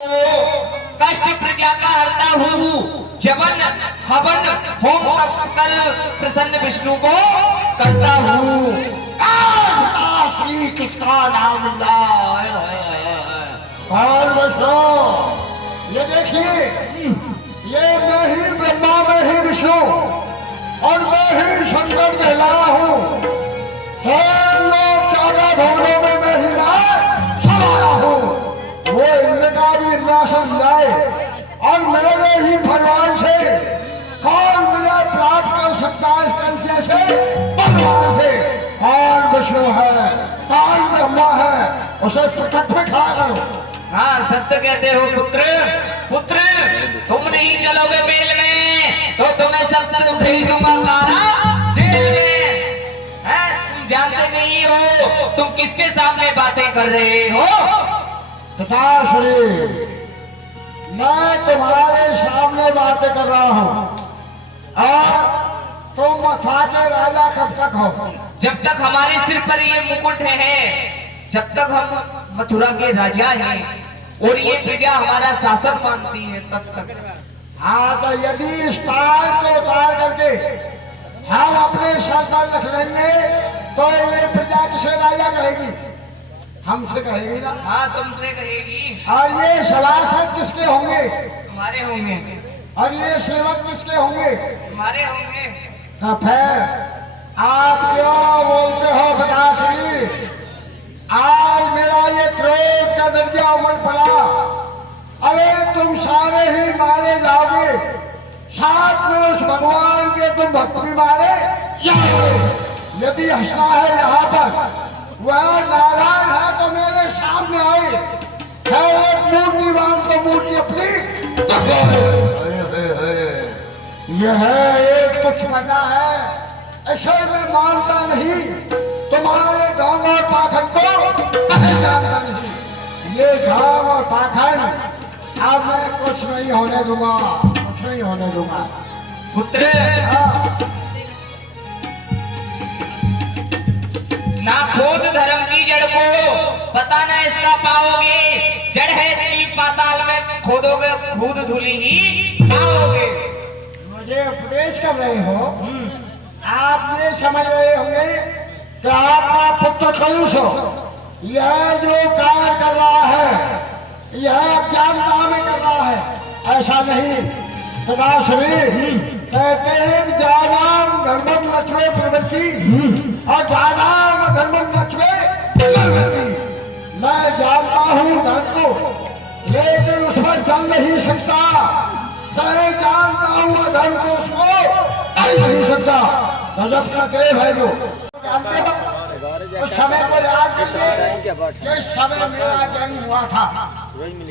कष्ट प्रजा का हरता हूँ, जवन हवन होम तप कर प्रसन्न विष्णु को करता हूँ। श्री किसका नाम और बसो, ये देखिए, ये मैं ही ब्रह्मा, मैं ही विष्णु और मैं ही शंकर कहला हूँ। 14 भवनों में मैं ही सब आया हूँ। वो इंद्र का भी इंद्रासन जाए और मेरे ही भगवान से कौन मुझे प्राप्त कर सकता है? इस कंसे से, भगवान से। कौन विष्णु है, कौन ब्रह्मा है, उसे प्रकट में खड़ा करो। हाँ, सत्य कहते हो पुत्र। पुत्र, तुम नहीं चलोगे मेल में तो तुम्हें सत्य भेज दूंगा तारा जेल में। तुम जानते नहीं हो तुम किसके सामने बातें कर रहे हो। पिताश्री, मैं तुम्हारे सामने बातें कर रहा हूँ और तुम मथुरा के राजा कब तक हो? जब तक हमारे सिर पर ये मुकुट है, जब तक हम मथुरा के राजा हैं और ये प्रजा हमारा शासन मानती है, तब तक। हाँ, तो यदि इस तार को उतार करके हम अपने सर पर रख लेंगे तो ये प्रजा किसे राजा कहेगी? हमसे कहेगी ना। हाँ, तुमसे कहेगी। और ये सभासद किसके होंगे? हमारे होंगे। और ये सेवक किसके होंगे? हमारे होंगे। तो फिर आप क्यों बोलते हो पिताश्री? आज मेरा ये क्रोध का दर्जा उमड़ पड़ा। अरे तुम सारे ही मारे जाओगे, साथ में उस भगवान के तुम भक्त भी मारे जाओगे। यदि हंसना है यहाँ पर, वह नारायण है तो मेरे सामने आए, है एक मूर्तिवान तो मूर्ति अपनी। यह एक तुच्छ मना है, ऐसे में मानता नहीं। तुम्हारे गांव और पाखंड को नहीं जानता नहीं। ये गांव और पाखंड अब मैं कुछ नहीं होने दूंगा, कुछ नहीं होने दूंगा। पुत्र, ना खोद धर्म की जड़ को पता ना इसका पाओगे। जड़ है दिल्ली पाताल में, खोदोगे खुद धूली ही पाओगे। मुझे उपदेश कर रहे हो? आप ये समझ रहे होंगे कि आपका पुत्र कलुष हो। यह जो कार्य कर रहा है, यह अज्ञानता में कर रहा है, ऐसा नहीं। पिताश्री कहते हैं जानाम धर्मम नचवे प्रवृत्ति और जानाम धर्मम नचवे प्रवृत्ति। मैं जानता हूँ धर्म को, लेकिन उस पर चल नहीं सकता। मैं जानता हूँ धर्म को, उसको चल नहीं सकता। गजब का देव है जो। जानते हो उस समय को याद करिए, जिस समय मेरा जन्म हुआ था,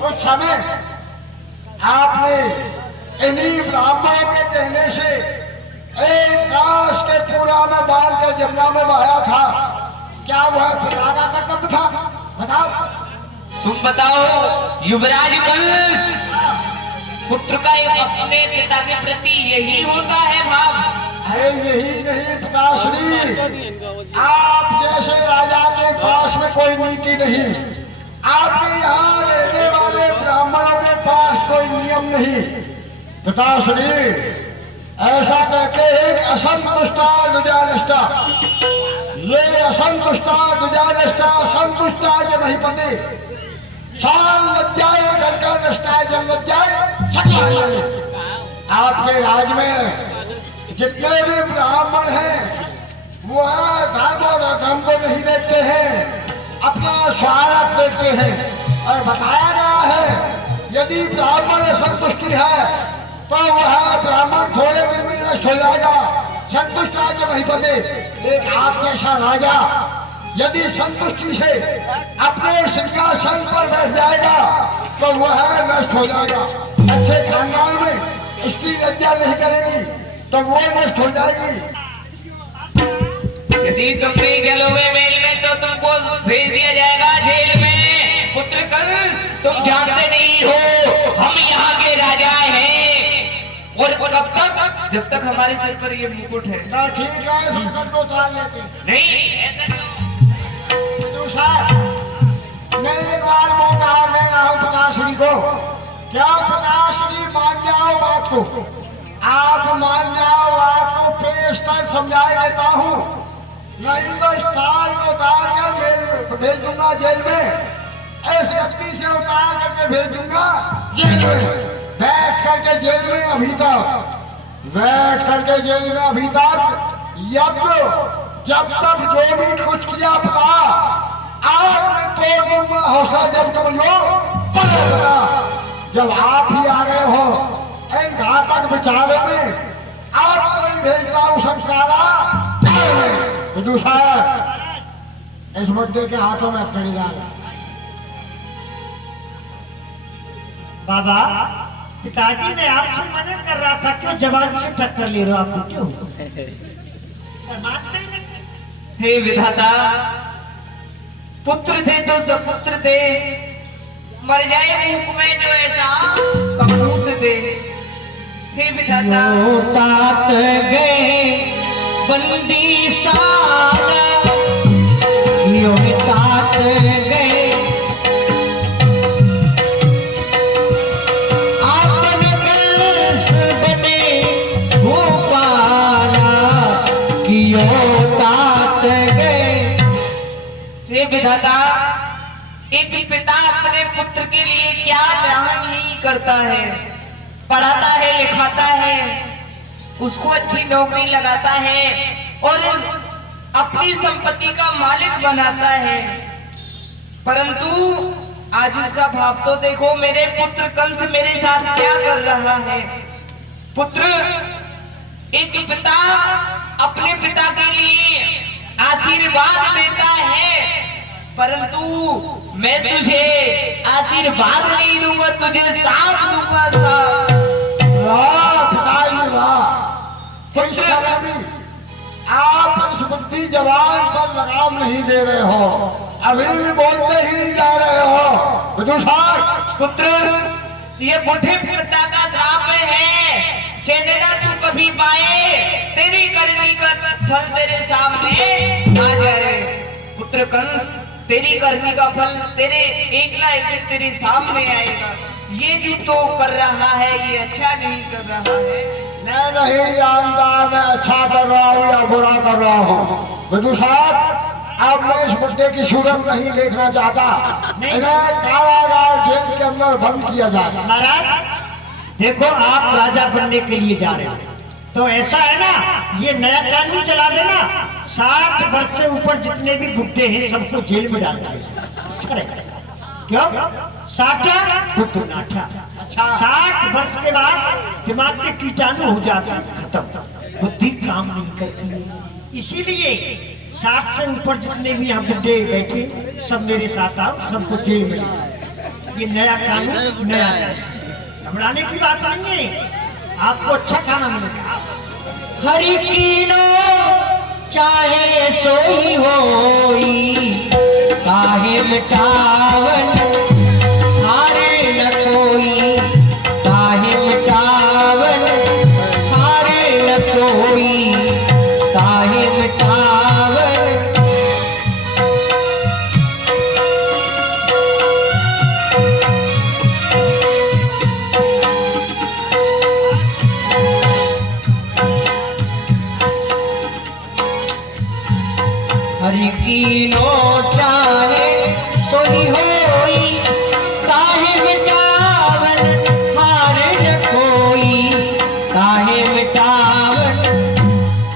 उस समय आपने इन्हीं ब्राह्मणों के कहने से एक काश के पूरा में बांध कर जमुना में बहाया था। क्या वह पिता का कर्तव्य था? बताओ। तुम बताओ। युवराज वंश पुत्र का अपने पिता के प्रति यही होता है भाव। है यही नहीं पिताश्री, आप जैसे राजा के पास में कोई नीति नहीं, आपके यहाँ रहने वाले ब्राह्मणों के पास कोई नियम नहीं। पिताश्री ऐसा कहते हैं असंतुष्टा दुजानिष्टा, ये असंतुष्टा दुजानिष्टा संतुष्टा जब नहीं पते साल लज्जाए घर का नष्टा जब लज्जाए सकला। आपके राज में जितने भी ब्राह्मण हैं वह धर्म और अधर्म को नहीं देखते हैं, अपना स्वार्थ देखते हैं। और बताया गया है यदि ब्राह्मण संतुष्टि है तो वह ब्राह्मण थोड़े दिन में नष्ट हो जाएगा। संतुष्ट राज्य वही बने। एक आप जैसा राजा यदि संतुष्टि से अपने सिंहासन पर बैठ जाएगा तो वह नष्ट हो जाएगा। अच्छे खानदान में स्त्री लज्जा नहीं करेगी तो वो नष्ट हो जाएगी। यदि तुम नहीं चलोगे मेल में तो तुमको भेज दिया जाएगा जेल में। पुत्र कंस, तुम जानते नहीं हो हम यहाँ के राजा हैं। और कब तक? जब तक हमारे सिर पर ये मुकुट है। ना ठीक है, संकट को उतार लेते नहीं, ऐसा नहीं। दूसरा मैं एक बार मौका और दे रहा हूँ प्रकाशनी को। क्या प्रकाशनी मान जाओ बात को, आप मान जाओ बात को, पेश कर समझाए देता हूँ, नहीं तो स्टार को उतार कर भेज दूंगा जेल में, ऐसे गद्दी से उतार करके भेज दूंगा जेल में, बैठ करके जेल में अभी तक, बैठ करके जेल में अभी तक यज्ञ जब तक जो भी कुछ किया पता आज मैं तोड़ दूंगा हौसला जब तुम जो पड़ेगा। जब आप ही आ गए हो इन घातक विचारों में, आप कोई भेजता हूँ संस्कारा विदु साहब, इस मुद्दे के हाथों में खड़ी डाला। बाबा, पिताजी ने आपसे मना कर रहा था, क्यों जवान से टक्कर ले रहे हो आप? क्यों मानते नहीं? हे विधाता, पुत्र थे तो सपुत्र थे, मर जाए मुख में जो ऐसा कपूत थे। हे विधाता, तात गए बंदी सारा, यो तात गए आपन कलश बने गोपाला, कियो तात गए। हे विधाता, एक पिता अपने पुत्र के लिए क्या जहां नहीं करता है, पढ़ाता है, लिखाता है, उसको अच्छी नौकरी लगाता है और अपनी संपत्ति का मालिक बनाता है। परंतु आज इसका भाव तो देखो, मेरे पुत्र कंस मेरे साथ क्या कर रहा है। पुत्र, एक पिता अपने पिता के लिए आशीर्वाद देता है, परंतु मैं तुझे आशीर्वाद नहीं दूंगा, तुझे साथ दूंगा, साथ। वाह पिताजी वाह, आप इस बुद्धि जवान पर लगाम नहीं दे रहे हो, अभी भी बोलते ही जा रहे हो। विदु साहब, पुत्र, ये बुढ़े पिता का श्राप है, चेतना तू कभी पाए, तेरी करनी का फल तेरे सामने आ जाए। पुत्र कंस, तेरी करनी का फल तेरे एक ना एक दिन तेरे सामने आएगा। ये जो तो कर रहा है ये अच्छा नहीं कर रहा है। मैं नहीं जानता मैं अच्छा कर रहा हूँ या बुरा कर रहा हूँ। विदु साहब, अब मैं इस मुद्दे की सूरत नहीं देखना चाहता, इन्हें कारागार जेल के अंदर बंद किया जाए। महाराज देखो, आप राजा बनने के लिए जा रहे हो, तो ऐसा है ना, ये नया कानून चला देना, 60 वर्ष से ऊपर जितने भी बुढ़े हैं सबको जेल में डाल देना। अच्छा रहेगा। क्यों? 60 वर्ष के बाद दिमाग के कीटाणु हो जाते हैं खत्म, बुद्धि काम नहीं करती। इसीलिए 60 से ऊपर जितने भी यहाँ बुढ़े बैठे सब मेरे साथ आओ, सबको जेल में ले जाओ। ये नया कानून, नया घबराने की बात नहीं है, आपको अच्छा खाना मिलेगा। हरि कीनो चाहे सोई होई, काहे मिटावन हारे न कोई, काहे मिटावन हारे न कोई, काहे मिटावन। हरि कीनो चाहे सोई होई, काहे मिटावन हार न कोई, काहे मिटावन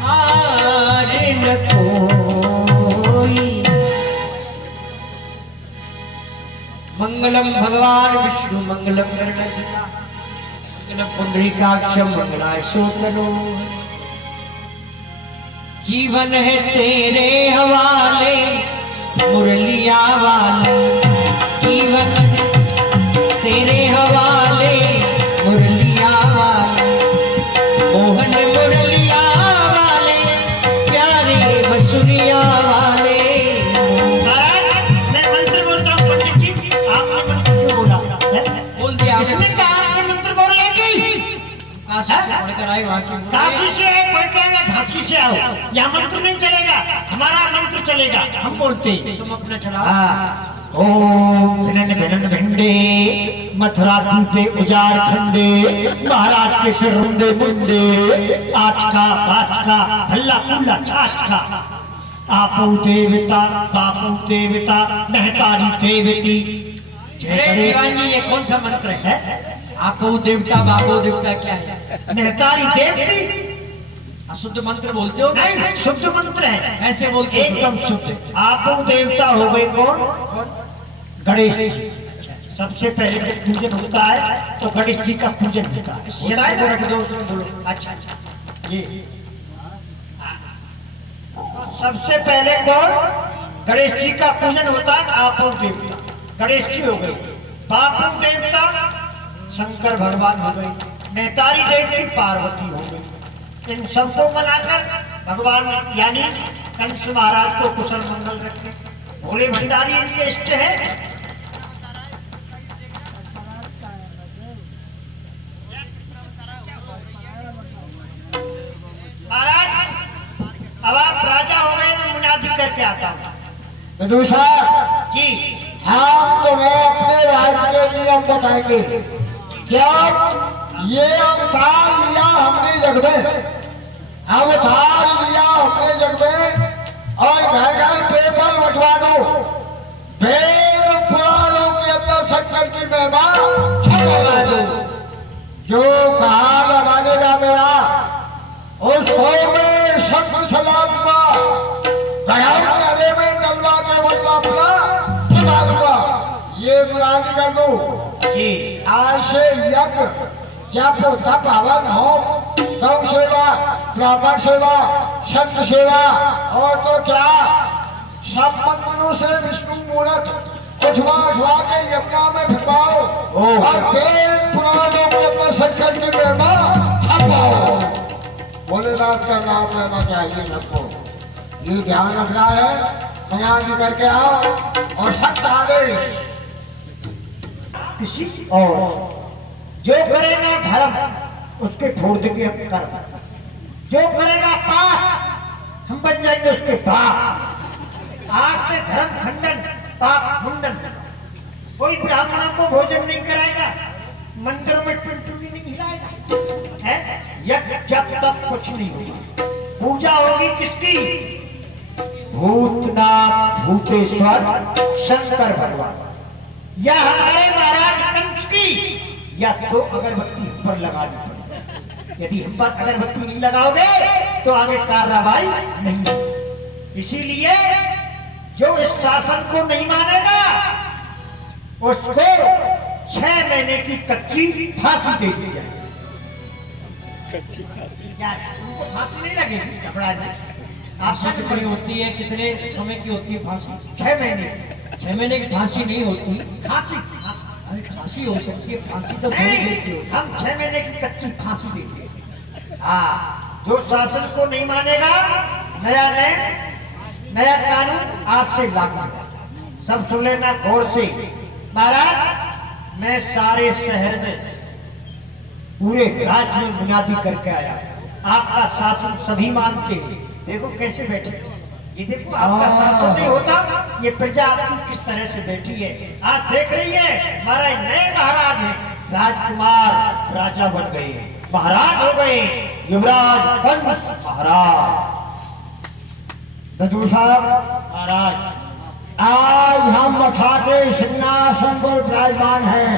हार न कोई। मंगलम भगवान विष्णु मंगलम गरुड़ध्वजा, मंगलम पुंडरीकाक्षम मंगलाय सूतनो। जीवन है तेरे हवाले मुरलिया वाले, जीवन तेरे हवाले मुरलिया वाले, मोहन मुरलिया वाले, प्यारे बसुरिया वाले। महाराज मैं मंत्र बोलता हूँ, पंडित जी आपने मंत्र क्यों बोला? बोल दिया इसने कहा आपसे मंत्र बोलने की। काशी से पढ़कर आए, वहां से काशी से पढ़ के आए, झांसी से आओ, यहाँ मंत्र नहीं चलेगा, हमारा मंत्र चलेगा, हम बोलते हैं, तुम अपना चलाओ। ओम भिनन भिनन भिंडे मथुरा दीपे उजार खंडे महाराज के सिर रुंडे मुंडे आचका पाचका भल्ला कुल्ला छाचका आपो देवता बापू देवता नहतारी देवती जय अरे गणेश। दीवान जी, ये कौन सा मंत्र है? आपो देवता बापो देवता क्या है? नहतारी देवती अशुद्ध मंत्र बोलते हो? नहीं, शुद्ध मंत्र है, ऐसे बोलते हो? एकदम शुद्ध। आपो देवता हो गए कौन? गणेश जी। सबसे पहले जब पूजन होता है तो गणेश जी का पूजन होता है। होता है ना? रख दो उसमें बोलो। अच्छा अच्छा, ये सबसे पहले कौन? गणेश जी का पूजन होता है। आपो देवता गणेश जी हो गए, बापू देवता शंकर भगवान हो गए, नेतारी देवी पार्वती हो गई। इन सबको मनाकर भगवान यानी कंस महाराज को कुशल मंगल रखे। भोले भंडारी इनके इष्ट है। महाराज अब आप राजा हो गए, मैं मुनादी करके आता हूँ। दूसरा, जी हम तुम्हें अपने राज्य के नियम बताएंगे। क्या ये अवतार लिया हमने जग में, अवतार लिया हमने जग में, और घर घर पेपर बंटवा दो। वेद पुराणों के अंदर शंकर की महिमा छपवा दो। जो कहा लगानेगा मेरा, उसको मैं शब्द सलाऊंगा। गया करे में डलवा के बदला अपना छुड़ा। ये बुरानी कर दो। जी आज से यज्ञ जप तप हवन हो, गौ सेवा, ब्राह्मण सेवा, संत सेवा, और तो क्या सब मंदिरों से विष्णु मूर्त उठवा उठवा के यमुना में फिरवाओ, और वेद पुराणों के अंदर शंकर की महिमा छपाओ। भोलेनाथ का नाम लेना चाहिए सबको। ये ध्यान रखना है। बयान करके आओ और सत्य आदेश। किसी और जो करेगा धर्म उसके छोड़ देंगे हम कर्म, जो करेगा पाप हम बन जाएंगे उसके बाप। आज से धर्म खंडन पाप मुंडन। कोई ब्राह्मणों को भोजन नहीं कराएगा, मंदिरों में टुनटुनी नहीं हिलाएगा, है यज्ञ जब तक कुछ नहीं होगा। पूजा होगी किसकी? भूतनाथ भूतेश्वर शंकर भगवान, या हमारे महाराज कंस की, या तो अगरबत्ती पर लगानी पड़ेगी। यदि हम पर अगरबत्ती नहीं लगाओगे तो आगे कार्रवाई नहीं। इसीलिए जो इस शासन को नहीं मानेगा उसको 6 महीने की कच्ची फांसी दे दी जाए। कच्ची फांसी? उनको फांसी नहीं लगेगी, घबराने। फांसी कितनी होती है? कितने समय की होती है फांसी? 6 महीने 6 महीने की फांसी नहीं होती। फांसी। अरे फांसी हो सकती है, फांसी तो थोड़ी नहीं, देती होती है। हम 6 महीने की कच्ची फांसी देते हैं। हाँ, जो शासन को नहीं मानेगा, नया नया कानून आज से लागू है। सब सुन लेना गौर से। महाराज मैं सारे शहर में पूरे राज्य में बुनियादी करके आया। आपका शासन सभी मानते हैं। देखो कैसे बैठे, ये देखो आपका शासन नहीं होता, ये प्रजा आपकी किस तरह से बैठी है। आज देख रही है हमारे नए महाराज हैं, राजकुमार राजा बन गए, महाराज हो गए, युवराज कंस महाराज। ददू साहब, महाराज आज हम मथा के सिंहासन पर विराजमान हैं,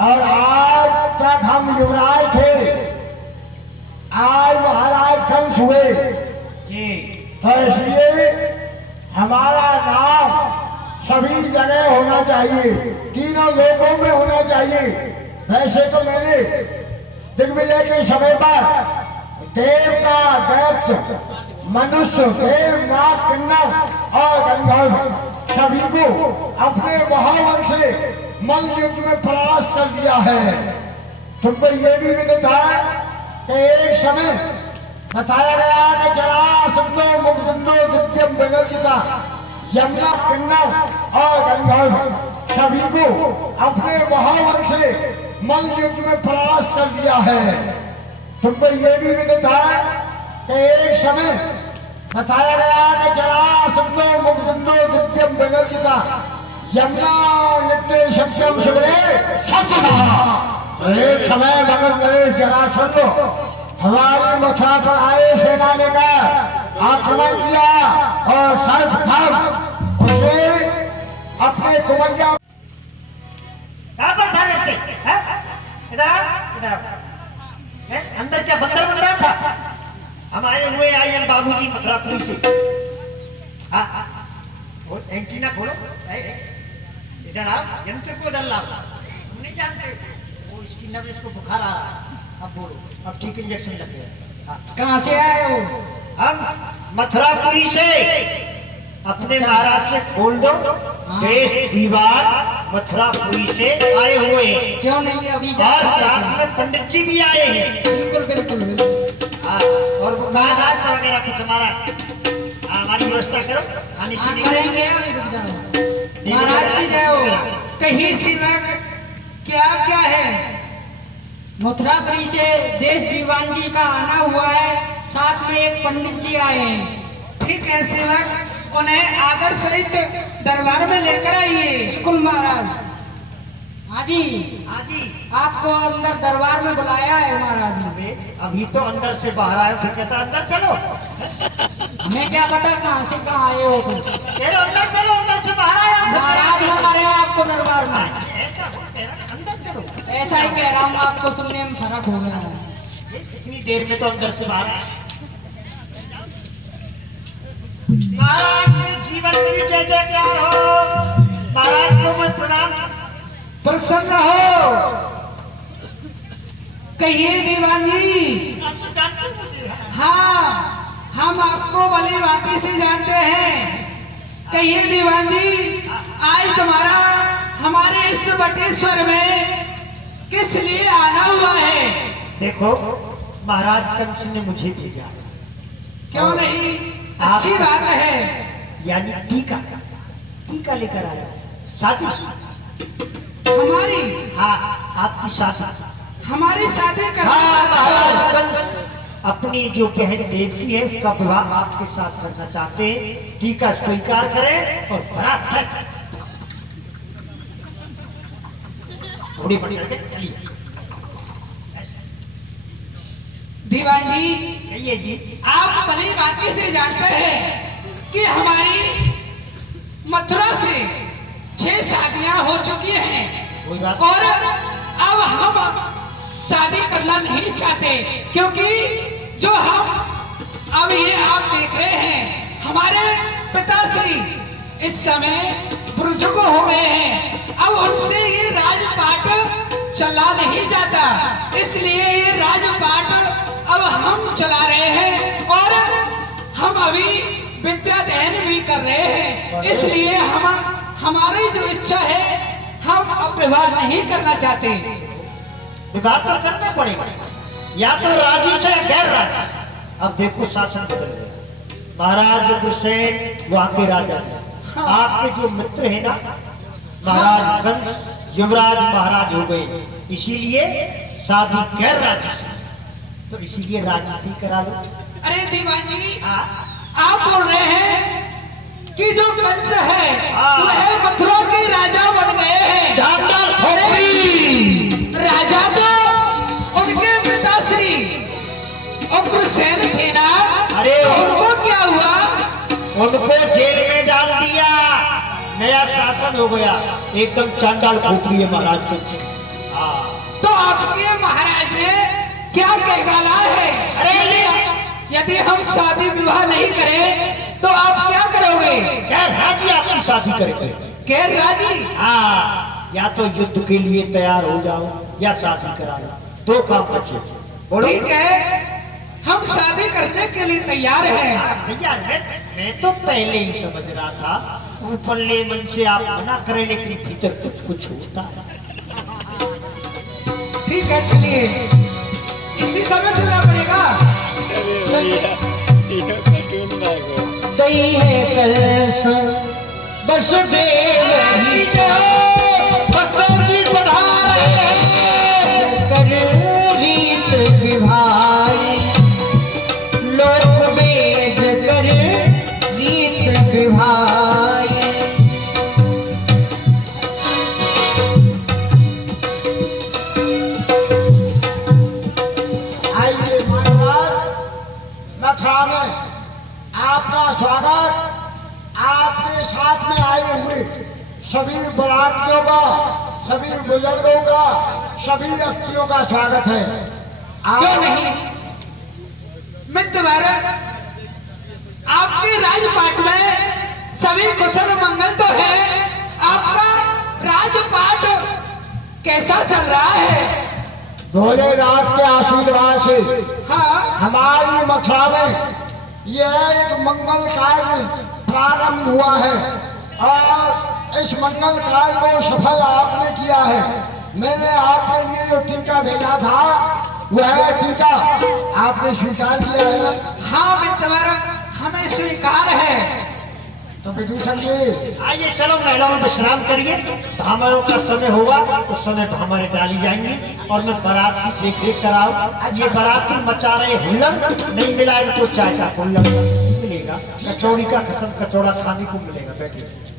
और आज तक हम युवराज थे, आज महाराज कंस हुए। जी तो इसलिए हमारा नाम सभी जगह होना चाहिए, तीनों लोगों में होना चाहिए। वैसे तो मैंने दिग्विजय के समय पर देवता, दैत्य, मनुष्य, देव, नाग, किन्नर और गंधर्व सभी को अपने महाबल से मल युद्ध में परास्त कर दिया है। तुमको ये भी दिखा है कि एक समय बताया गया कि जरासंधो, मुगदंडो, दिव्यम, विनर्जिता, यमुना, किन्नर और गंधर्व सभी को अपने महाबल से मल युद्ध में परास्त कर दिया है। तुमको ये भी दिखा है कि एक समय बताया गया कि जरासंधो, मुगदंडो, दिव्यम, विनर्जिता, यमुना नित्य सत्यम शिवरे सत्य एक समय मगर नरेश जरासंध हमारे मथुरा पर आए, सेना लेकर आक्रमण किया और सर्वप्रथम उसने अपने कुमरिया कहाँ पर था बच्चे? हैं? इधर आ, इधर आ। हैं? अंदर क्या बंदर बन रहा था? हम आए हुए आईएन बाबूजी मथुरापुरी से। हाँ, वो एंटीना खोलो। इधर आओ, यंत्र को डल लाओ। तुम नहीं जानते वो इसकी नब्ज इसको बुखार आ रहा है। अब बोलो, अब ठीक इंजेक्शन लग गया। हाँ। कहाँ से आए हो? हम मथुरापुरी से। अपने महाराज से खोल दो। देश दीवार मथुरापुरी से आए हुए हैं। क्यों नहीं अभी और साथ में पंडित जी भी आए हैं। बिल्कुल बिल्कुल बिल्कुल। हाँ, और वो खाना वगैरह कुछ हमारा हमारी व्यवस्था करो खाने हाँ पीने की। करेंगे, अभी रुक जाओ। महाराज की जय हो। कहीं सिवा क्या क्या है? मथुरापुरी से देश दीवान जी का आना हुआ है, साथ में एक पंडित जी आए हैं। ठीक है सेवक, उन्हें आदर सहित दरबार में लेकर आइए। बिल्कुल महाराज। हाँ जी, हाँ जी, आपको अंदर दरबार में बुलाया है महाराज ने। अभी तो अंदर से बाहर आए, फिर कहता अंदर चलो। हमें क्या पता कहाँ से कहाँ आए हो तुम। चलो अंदर चलो, अंदर से बाहर आए। महाराज हमारे आपको दरबार में ऐसा हो कह रहा, अंदर चलो। ऐसा ही कह रहा हूँ, आपको सुनने में फर्क हो गया है। इतनी देर में तो अंदर से बाहर आए। महाराज के जीवन की जय जयकार हो। महाराज को मैं प्रणाम। प्रसन्न हो। कहिए दीवान जी। आप तो जानते हो मुझे। हाँ, हम आपको भली भांति से जानते हैं। कहिए दीवान जी, आज तुम्हारा हमारे इस बटेश्वर में किस लिए आना हुआ है? देखो, महाराज कंस ने मुझे भेजा। क्यों नहीं, अच्छी बात है। यानी टीका टीका लेकर आया। शादी हमारी हाँ, आपकी शादी। हमारी शादी हाँ, महाराज करना। कंस अपनी जो बहन देवकी है उसका विवाह आपके साथ करना चाहते हैं। टीका स्वीकार करें और बराबर थोड़ी बड़ी करके चलिए। दीवान जी, कहिए जी। आप भली भांति से जानते हैं कि हमारी मथुरा से 6 शादियां हो चुकी हैं कोई बात और अब हम शादी करना नहीं चाहते, क्योंकि जो हम अब ये आप देख रहे हैं, हमारे पिताश्री इस समय बुजुर्ग हो गए हैं। अब उनसे ये राजपाट चला नहीं जाता, इसलिए ये राजपाट अब हम चला रहे हैं और हम अभी विद्या अध्ययन भी कर रहे हैं। इसलिए हमारी जो इच्छा है, हम अब विवाह नहीं करना चाहते। विवाह तो करना पड़ेगा, या तो राजी से या गैर राजी। अब देखो शासन बदल गया। महाराज हुसैन वहाँ के राजा हैं। आपके जो मित्र है ना महाराज कंस, युवराज महाराज हो गए। इसीलिए शादी गैर राजी से, तो इसीलिए राजी से ही करा लो। अरे दीवान जी, हाँ, आप बोल रहे हैं कि जो कंस है हाँ। वह मथुरा के राजा बन गए हैं। जानदार खोपड़ी। राजा तो उनके पिताश्री उग्रसेन थे ना। अरे उनको क्या हुआ? उनको जेल में डाल दिया। नया शासन हो गया। एकदम चांडाल खोपड़ी है महाराज कंस। हाँ, तो आपके महाराज ने क्या कह डाला है? अरे यदि हम शादी विवाह नहीं करें तो आप क्या करोगे? गैर राजी आपकी शादी करेंगे। गैर राजी? हाँ, या तो युद्ध के लिए तैयार हो जाओ या शादी करा लो, दो काम बचे। बोलो। ठीक है, हम शादी करने के लिए तैयार हैं। भैया मैं तो पहले ही समझ रहा था, ऊपरले मन से आप मना करें, लेकिन भीतर कुछ कुछ होता है। ठीक है, चलिए इसी समय चलना पड़ेगा। गई है कलश वसुदेव ही तो भगवती पधारे, कर रीत विभाई लोक वेद कर रीत विभाई। सभी बरातियों का, सभी बुजुर्गों का, सभी अस्थियों का स्वागत है। क्यों नहीं मित्र भारत, आपके राजपाट में सभी कुशल मंगल तो है। आपका राजपाट कैसा चल रहा है? भोलेनाथ के आशीर्वाद से हाँ, हमारी मथुरा में यह एक मंगल कार्य प्रारंभ हुआ है और इस मंगल कार्य को सफल आपने किया है। मैंने आपके लिए जो टीका भेजा था वह टीका आपने स्वीकार किया है। हाँ मित्र भारत, हमें स्वीकार है। तो विदूषण जी आइए चलो महिलाओं में विश्राम करिए। हमारों का समय होगा उस समय तो हमारे डाली जाएंगी और मैं बारात की देख रेख कराऊं। ये बाराती मचा रहे हुल्लड़, नहीं मिला इनको चाय का हुल्लड़ मिलेगा, कचौड़ी का कसम कचौड़ा खाने को मिलेगा। बैठिए।